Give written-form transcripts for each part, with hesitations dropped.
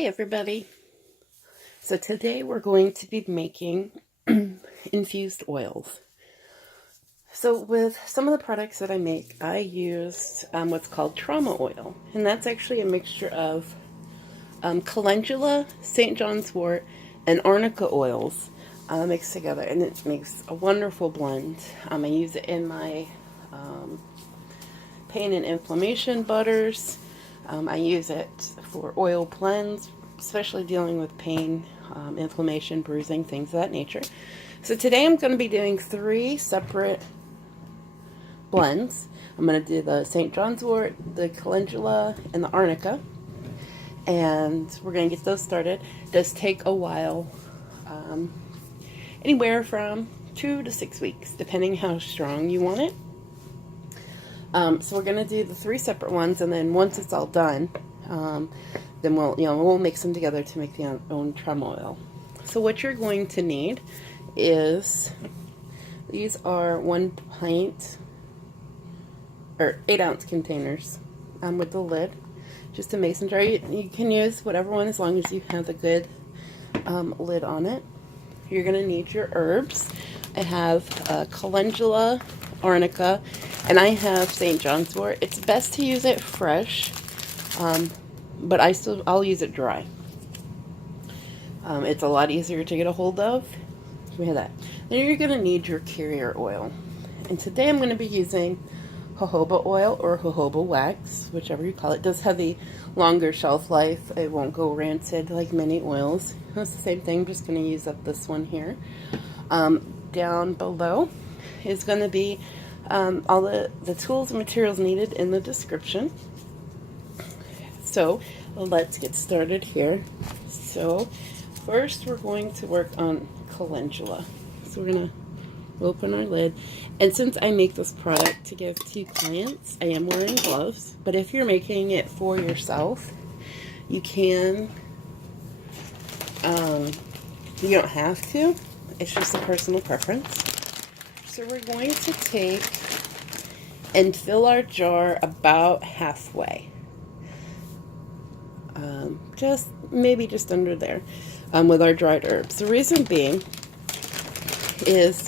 Hey everybody! So today we're going to be making infused oils. So with some of the products that I make, I use what's called trauma oil. And that's actually a mixture of calendula, St. John's wort, and arnica oils mixed together. And it makes a wonderful blend. I use it in my pain and inflammation butters. I use it for oil blends, especially dealing with pain, inflammation, bruising, things of that nature. So today I'm going to be doing 3 separate blends. I'm going to do the St. John's wort, the calendula, and the arnica. And we're going to get those started. It does take a while, anywhere from 2 to 6 weeks, depending how strong you want it. So we're going to do the 3 separate ones, and then once it's all done, then we'll mix them together to make the own trauma oil. So what you're going to need is, these are 1 pint, or 8-ounce containers with the lid, just a mason jar. You can use whatever one as long as you have a good lid on it. You're going to need your herbs. I have calendula, arnica, and I have St. John's wort. It's best to use it fresh, but I'll use it dry. It's a lot easier to get a hold of. We have that. Then you're going to need your carrier oil. And today I'm going to be using jojoba oil or jojoba wax, whichever you call it. It does have a longer shelf life. It won't go rancid like many oils. It's the same thing. I'm just going to use up this one here. Down below is going to be all the tools and materials needed in the description. So let's get started here. So first we're going to work on calendula. So we're going to open our lid. And since I make this product to give to clients, I am wearing gloves. But if you're making it for yourself, you can, you don't have to. It's just a personal preference. So we're going to take and fill our jar about halfway. Maybe just under there, with our dried herbs. The reason being is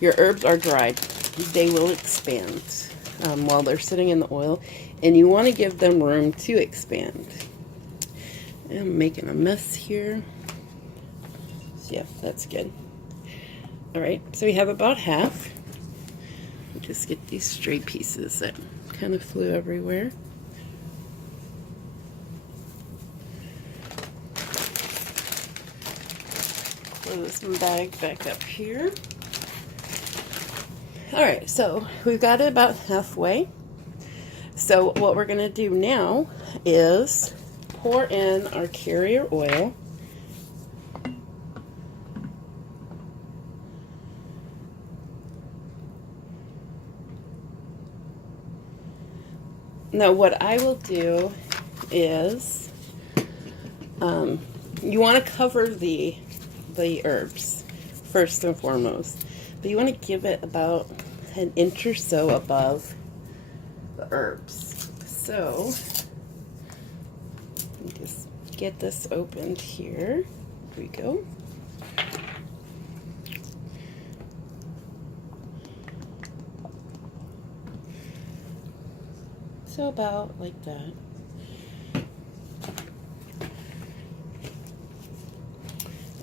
your herbs are dried. They will expand while they're sitting in the oil, and you want to give them room to expand. I'm making a mess here. So yeah, that's good. Alright, so we have about half. Just get these stray pieces that kind of flew everywhere. Close my bag back up here. Alright, so we've got it about halfway. So what we're going to do now is pour in our carrier oil. Now what I will do is, you want to cover the herbs first and foremost, but you want to give it about an inch or so above the herbs. So just get this opened here. Here we go. So about like that.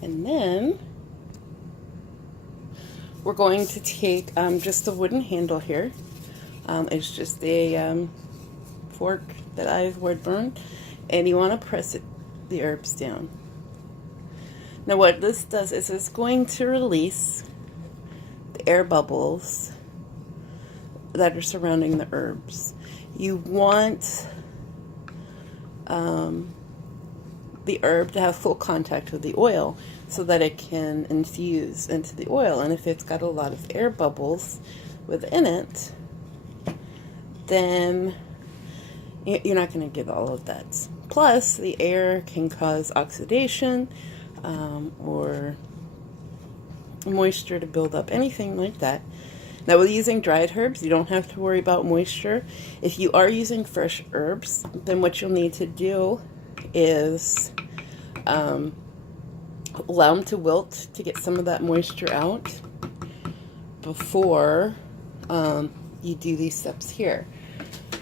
And then we're going to take just a wooden handle here. It's just a fork that I've wood burned, and you want to press the herbs down. Now what this does is it's going to release the air bubbles that are surrounding the herbs. You want the herb to have full contact with the oil so that it can infuse into the oil. And if it's got a lot of air bubbles within it, then you're not going to get all of that. Plus, the air can cause oxidation or moisture to build up, anything like that. Now with using dried herbs, you don't have to worry about moisture. If you are using fresh herbs, then what you'll need to do is allow them to wilt to get some of that moisture out before you do these steps here.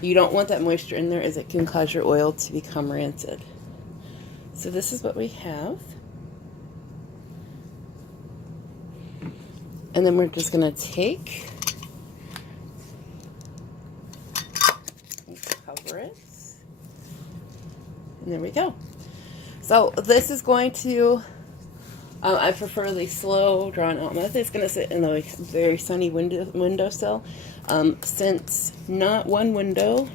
You don't want that moisture in there, as it can cause your oil to become rancid. So this is what we have. And then we're just going to take and cover it. And there we go. So this is going to, I prefer the slow drawn out method. It's going to sit in a very sunny windowsill. Since not one window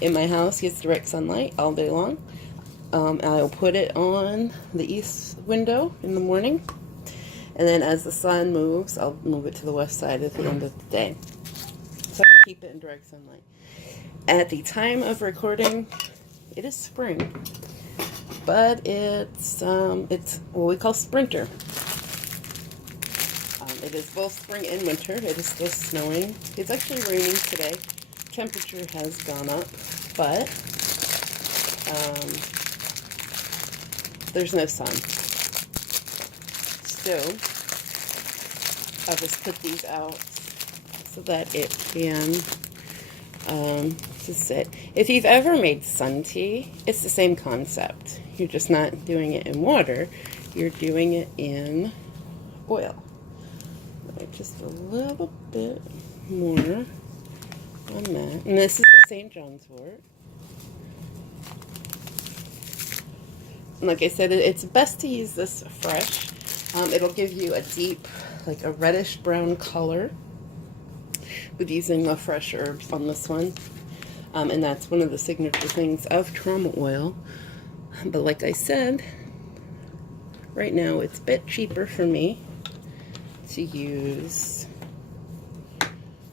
in my house gets direct sunlight all day long, I'll put it on the east window in the morning. And then as the sun moves, I'll move it to the west side at the end of the day, so I can keep it in direct sunlight. At the time of recording, it is spring, but it's what we call sprinter. It is both spring and winter. It is still snowing. It's actually raining today. Temperature has gone up, but there's no sun. So I'll just put these out so that it can just sit. If you've ever made sun tea, it's the same concept. You're just not doing it in water. You're doing it in oil. Just a little bit more on that. And this is the St. John's wort. Like I said, it's best to use this fresh. It'll give you a deep, like a reddish brown color with using the fresh herbs on this one. And that's one of the signature things of trauma oil. But like I said, right now it's a bit cheaper for me to use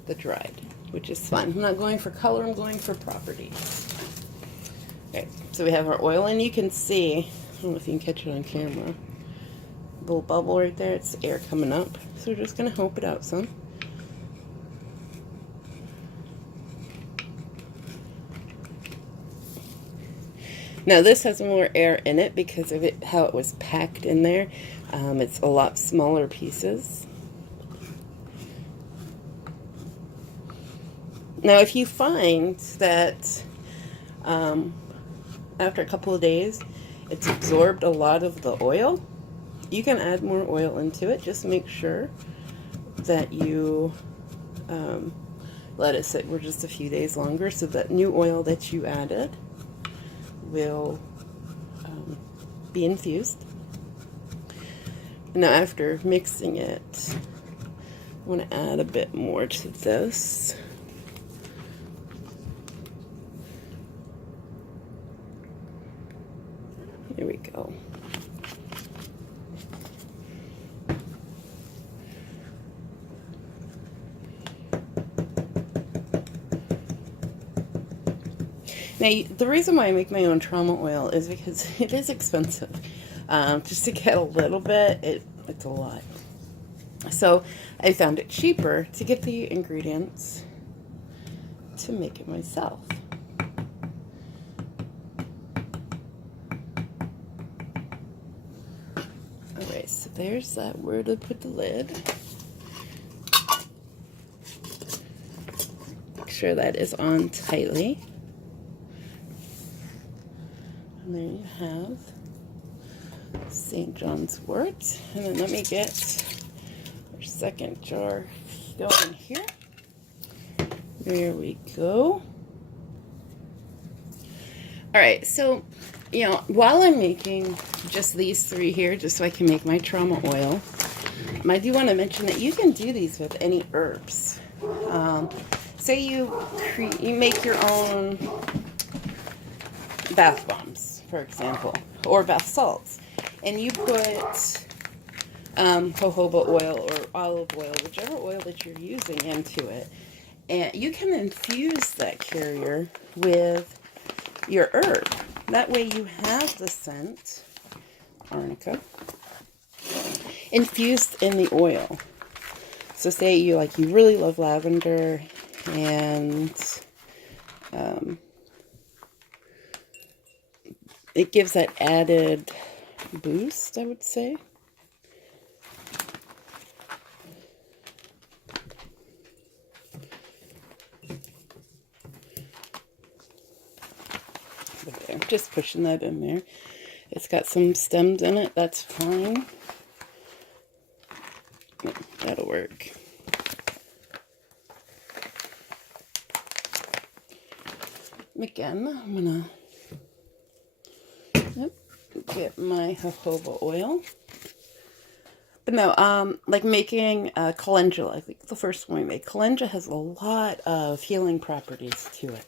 the dried, which is fun. I'm not going for color, I'm going for properties. Okay, so we have our oil, and you can see, I don't know if you can catch it on camera, little bubble right there, it's air coming up. So we're just going to hope it out some. Now this has more air in it because of it, how it was packed in there. It's a lot smaller pieces. Now if you find that after a couple of days it's absorbed a lot of the oil, you can add more oil into it. Just make sure that you let it sit for just a few days longer so that new oil that you added will be infused. Now after mixing it, I want to add a bit more to this. There we go. Now, the reason why I make my own trauma oil is because it is expensive. Just to get a little bit, it's a lot. So I found it cheaper to get the ingredients to make it myself. Alright, so there's that where to put the lid. Make sure that is on tightly. And there you have St. John's wort. And then let me get our second jar going here. There we go. Alright, so, you know, while I'm making just these three here, just so I can make my trauma oil, I do want to mention that you can do these with any herbs. Say you make your own bath bombs, for example, or bath salts, and you put jojoba oil or olive oil, whichever oil that you're using, into it, and you can infuse that carrier with your herb. That way you have the scent, arnica, infused in the oil. So say you really love lavender it gives that added boost, I would say. I'm just pushing that in there. It's got some stems in it. That's fine. That'll work. Again, I'm gonna get my jojoba oil. But no, like making calendula, I think the first one we made. Calendula has a lot of healing properties to it.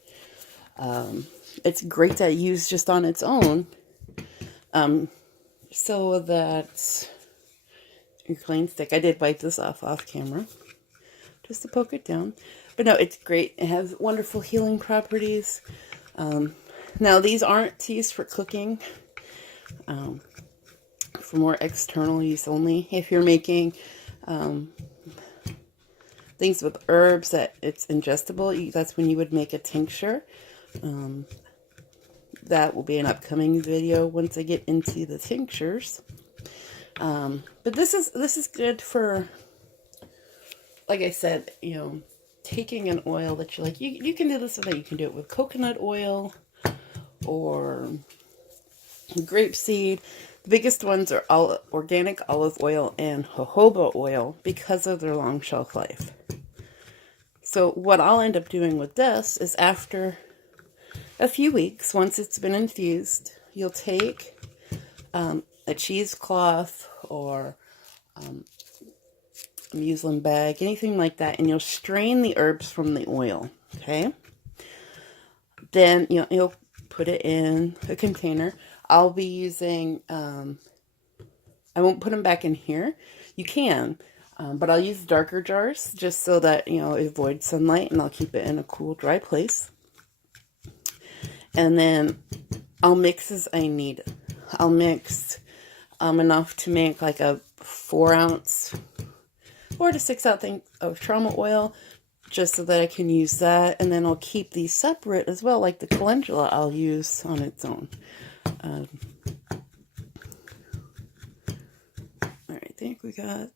It's great to use just on its own. So that your clean stick. I did wipe this off camera just to poke it down. But no, it's great. It has wonderful healing properties. Now, these aren't used for cooking. For more external use only. If you're making things with herbs that it's ingestible, that's when you would make a tincture. That will be an upcoming video once I get into the tinctures. But this is good for, like I said, you know, taking an oil that you like. You can do this with it. You can do it with coconut oil or grapeseed. The biggest ones are organic olive oil and jojoba oil because of their long shelf life. So what I'll end up doing with this is after a few weeks, once it's been infused, you'll take a cheesecloth or a muslin bag, anything like that, and you'll strain the herbs from the oil, okay? Then you'll put it in a container. I'll be using, I won't put them back in here. You can, but I'll use darker jars just so that, you know, it avoids sunlight, and I'll keep it in a cool, dry place. And then I'll mix as I need it. I'll mix enough to make like a 4 to 6 ounce thing of trauma oil, just so that I can use that. And then I'll keep these separate as well, like the calendula I'll use on its own. All right, I think we got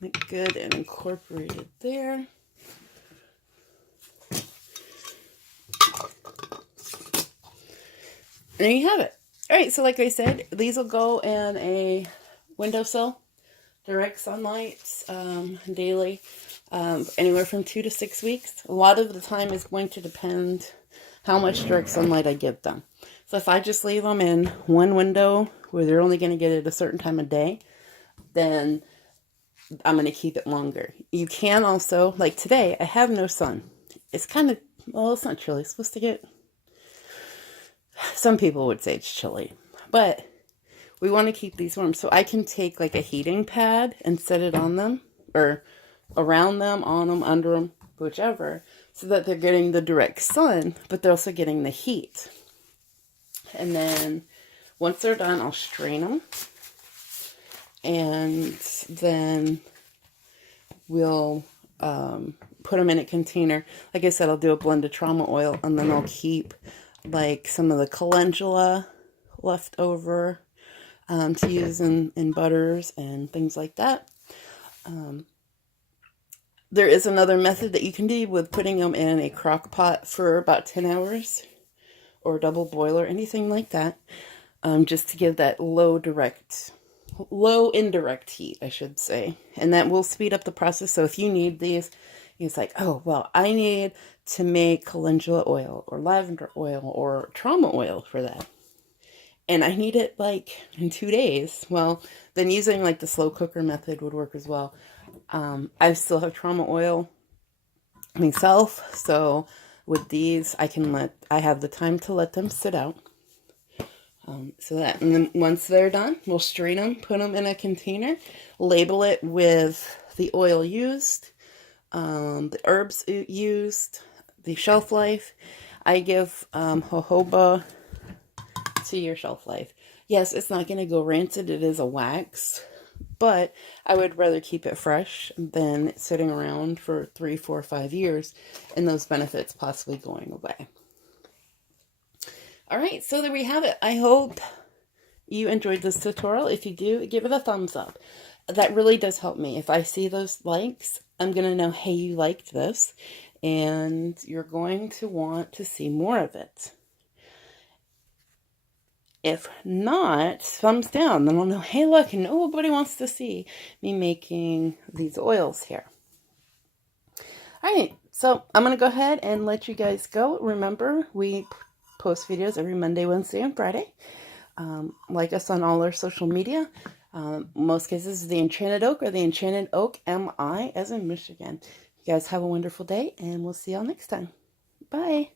it good and incorporated there. There you have it. All right, so like I said, these will go in a windowsill, direct sunlight, daily, anywhere from 2 to 6 weeks. A lot of the time is going to depend how much direct sunlight I give them. So if I just leave them in one window where they're only going to get it a certain time of day, then I'm going to keep it longer. You can also, like today, I have no sun. It's kind of, well, it's not chilly. It's supposed to get, some people would say it's chilly, but we want to keep these warm. So I can take like a heating pad and set it on them, or around them, on them, under them, whichever, so that they're getting the direct sun, but they're also getting the heat. And then once they're done, I'll strain them. And then we'll put them in a container. Like I said, I'll do a blend of trauma oil, and then I'll keep like some of the calendula left over to use in butters and things like that. There is another method that you can do with putting them in a crock pot for about 10 hours or double boiler, anything like that, just to give that low indirect heat, I should say. And that will speed up the process. So if you need these, it's like, oh, well, I need to make calendula oil or lavender oil or trauma oil for that. And I need it like in 2 days. Well, then using like the slow cooker method would work as well. I still have trauma oil myself. So with these, I have the time to let them sit out. And then once they're done, we'll strain them, put them in a container, label it with the oil used, the herbs used, the shelf life. I give jojoba 2-year shelf life. Yes, it's not going to go rancid. It is a wax, but I would rather keep it fresh than sitting around for 3, 4, 5 years and those benefits possibly going away. All right, so there we have it. I hope you enjoyed this tutorial. If you do, give it a thumbs up. That really does help me. If I see those likes, I'm going to know, hey, you liked this, and you're going to want to see more of it. If not, thumbs down. Then I'll know, hey, look, nobody wants to see me making these oils here. All right, so I'm going to go ahead and let you guys go. Remember, we post videos every Monday, Wednesday, and Friday. Like us on all our social media. Most cases, the Enchanted Oak or the Enchanted Oak MI as in Michigan. You guys have a wonderful day, and we'll see y'all next time. Bye.